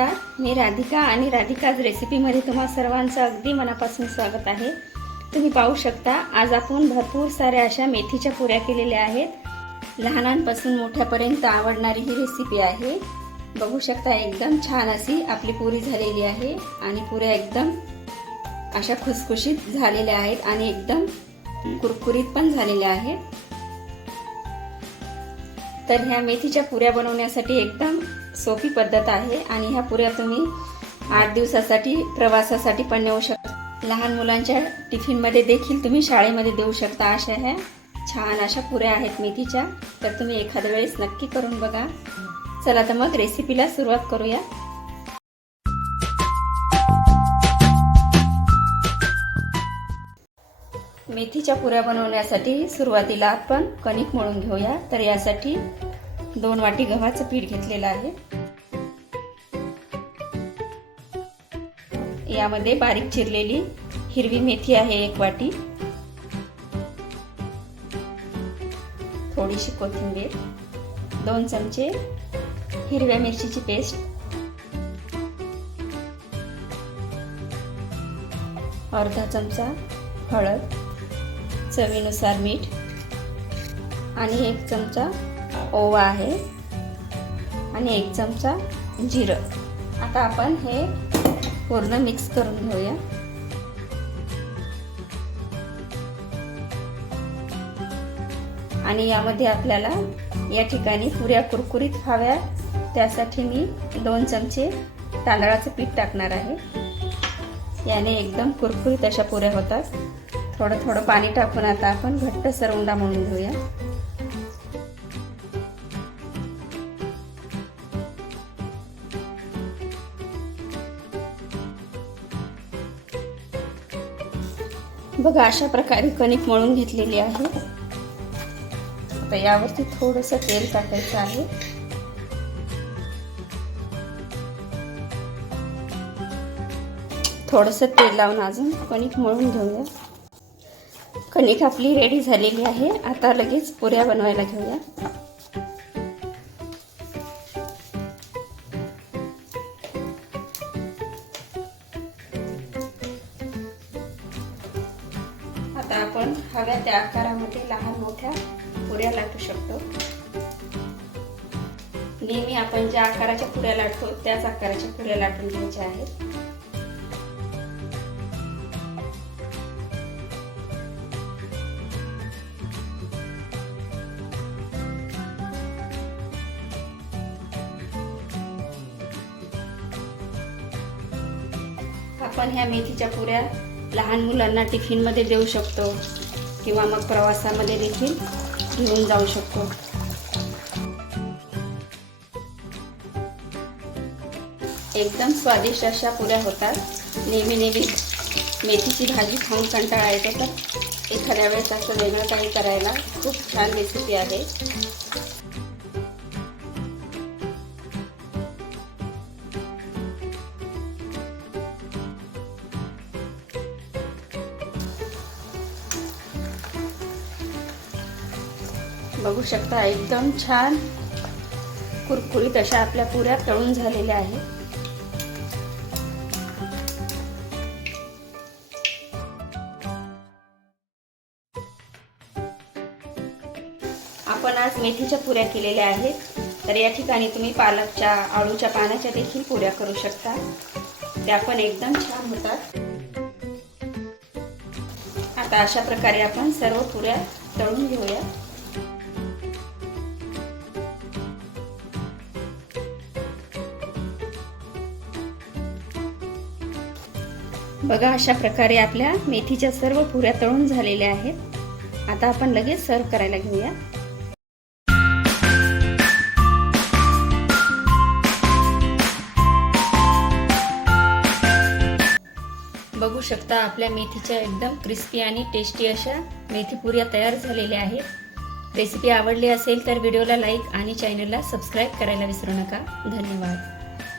नमस्कार. मी राधिका आणि राधिकाज रेसिपीमध्ये तुम्हा सर्वांचं अगदी मनापासून स्वागत आहे. तुम्ही पाहू शकता आज आपण भरपूर साऱ्या अशा मेथीच्या पुऱ्या केलेल्या आहेत. लहानांपासून मोठ्यापर्यंत आवडणारी ही रेसिपी आहे. बघू शकता एकदम छान अशी आपली पुरी झालेली आहे आणि पुऱ्या एकदम अशा खुसखुशीत झालेल्या आहेत आणि एकदम कुरकुरीत पण झालेल्या आहेत. तर ह्या मेथीच्या पुऱ्या बनवण्यासाठी एकदम सोपी पद्धत आहे आणि ह्या पुऱ्या तुम्ही आठ दिवसासाठी प्रवासासाठी पण नेऊ शकता. लहान मुलांच्या टिफिनमध्ये देखील तुम्ही शाळेमध्ये देऊ शकता अशा ह्या छान अशा पुऱ्या आहेत मेथीच्या. तर तुम्ही एखाद्या वेळेस नक्की करून बघा. चला तर मग रेसिपीला सुरुवात करूया. मेथीच्या पुऱ्या बनवण्यासाठी सुरुवातीला आपण कणिक मळून घेऊया. तर यासाठी दोन वाटी गव्हाचं पीठ घेतलेलं आहे. यामध्ये बारीक चिरलेली हिरवी मेथी आहे एक वाटी. थोडीशी कोथिंबीर दोन चमचे हिरव्या मिरचीची पेस्ट. अर्धा चमचा हळद चवीनुसार मीठ आणि एक चमचा ओवा आहे आणि एक चमचा जिरं. आता आपण हे पूर्ण मिक्स करून घेऊया. आणि यामध्ये आपल्याला या ठिकाणी पुऱ्या कुरकुरीत हव्या त्यासाठी मी दोन चमचे तांदळाचं पीठ टाकणार आहे. याने एकदम कुरकुरीत अशा पुऱ्या होतात. थोडं थोडं पाणी टाकून आता आपण घट्ट सरवंडा म्हणून घेऊया. बघा अशा प्रकारे कणिक मळून घेतलेली आहे. आता यावरती थोडस तेल टाकायचं आहे. थोडस तेल लावून अजून कणिक मळून घेऊया. कणिक आपली रेडी झालेली आहे. आता लगेच पुऱ्या बनवायला घेऊया. आता आपण हव्या त्या आकारामध्ये लहान मोठ्या पुऱ्या लाटू शकतो. नेहमी आपण ज्या आकाराच्या पुऱ्या लाटतो त्याच आकाराच्या पुऱ्या लाटून घ्यायच्या आहेत. आपण ह्या मेथीच्या पुऱ्या लहान मुलांना टिफिनमध्ये देऊ शकतो किंवा मग प्रवासामध्ये देखील घेऊन जाऊ शकतो. एकदम स्वादिष्ट अशा पुऱ्या होतात. नेहमी नेहमी मेथीची भाजी खाऊन कंटाळा येतो तर एखाद्या वेळेस असं वेगळं काही करायला खूप छान रेसिपी आहे. बघू शकता एकदम छान कुरकुरीत अशा आपल्या पुऱ्या तळून झालेल्या आहेत. आपण आज मेथीच्या पुऱ्या केलेल्या आहेत. तर या ठिकाणी तुम्ही पालकच्या आळूच्या पानाच्या देखील पुऱ्या करू शकता. त्या पण एकदम छान होतात. आता अशा प्रकारे आपण सर्व पुऱ्या तळून घेऊया. बघा अशा प्रकारे आपल्या मेथीच्या सर्व पुऱ्या तळून झालेल्या आहेत. आता आपण लगेच सर्व करायला घेऊया. बघू शकता आपल्या मेथीच्या एकदम क्रिस्पी आणि टेस्टी अशा मेथी पुऱ्या तयार झालेल्या आहेत. रेसिपी आवडली असेल तर व्हिडिओला लाईक आणि चॅनलला सबस्क्राईब करायला विसरू नका. धन्यवाद.